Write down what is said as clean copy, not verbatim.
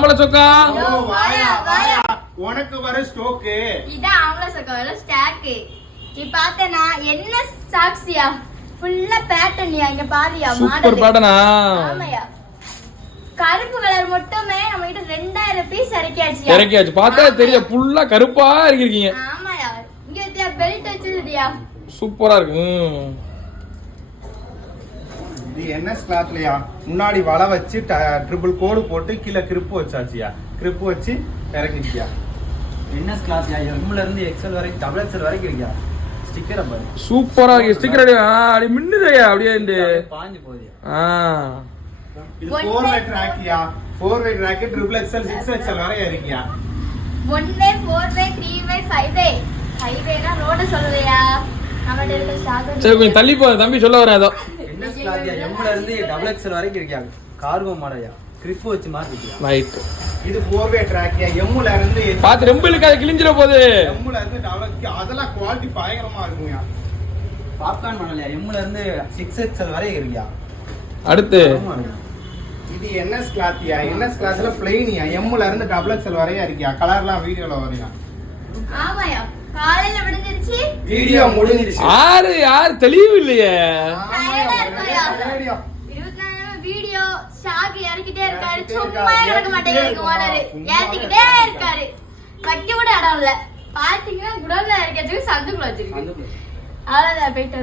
ஆம்பளை சொக்கா உனக்கு வர ஸ்டோக்கு இதான் ஆம்பளை சொக்காவோட ஸ்டாக்கு. நீ பார்த்தேனா என்ன சாக்ஸியா ஃபுல்லா பேட்டர்னியா இங்க பாதியா சூப்பர் பேட்டர்னா. ஆமாயா கருப்பு கலர் மட்டுமே நம்ம கிட்ட 2000 பீஸ் இறக்கியாச்சு. பார்த்தா தெரிய ஃபுல்லா கருப்பா இருக்கீங்க. ஆமாயா இங்க பெல்ட் வச்சிருதியா சூப்பரா இருக்கு. இது NS கிளாத்லயா முன்னாடி வலை வச்சு ட்ரிபிள் கோடு போட்டு கீழே கிரிப்பு வச்சாச்சியா. கிரிப்பு வச்சு இறக்கிட்டியா. NS கிளாத்யா எம்ல இருந்து XL வரைக்கும் டபுள் XL வரைக்கும் இருக்கியா. ஸ்டிக்கர் அப்ப சூப்பரா இருக்கு. ஸ்டிக்கர் அப்படி மின்னுதையா அப்படியே இந்த பாஞ்சு போதியா. இது 4-way ட்ராக்யா. 4-way track triple XL 6XL வரை இறக்கியா. 1-way 4-way 3-way 5-way 5-wayனா ரோட சொல்லுதையா. நம்மட்ட இருக்க ஸ்டாக் சரி கொஞ்சம் தள்ளி போ தம்பி சொல்ல வரேன் ஏதோ. NS கிளாத்யா எம்ல இருந்து டபுள் XL வரைக்கும் இருக்கியா. கார்கோ மாடல்யா கிரிப் வச்சு மாத்திட்டியா. ரைட். இது 4-way ட்ராக்யா. எம்ல இருந்து பாத்து ரொம்ப இழுக்காத கிழிஞ்சிர போகுது. எம்ல இருந்து டபுள் அதெல்லாம் குவாலிட்டி பயங்கரமா இருக்கும்யா. பாப்கார்ன் மாடல்யா எம்ல இருந்து 6XL வரை இருக்கியா. அடுத்து இது NS கிளாத்யா. NS கிளாத்ல பிளைன்யா. எம்ல இருந்து டபுள் XL வரையா இருக்கியா. கலர்லாம் வீடியோல வரையா. ஆமாயா காலையில விடுஞ்சிருச்சு வீடியோ முடிஞ்சிருச்சு. யாரு தெளிவு இல்லையே. டயர்டா இருக்காயா. 24 வீடியோ ஸ்டாக் இறக்கிட்டே இருக்காரு. சும்மா கிடக்க மாட்டேங்குது ஓனர். ஏத்திக்கிட்டே இருக்காரு. வைக்க கூட இடம் இல்ல. பாத்தீங்கன்னா குடோன்ல இறக்கிறதுக்கு சந்துக்குள்ள வச்சிருக்கு. அவ்வளவுதான் போயிட்டு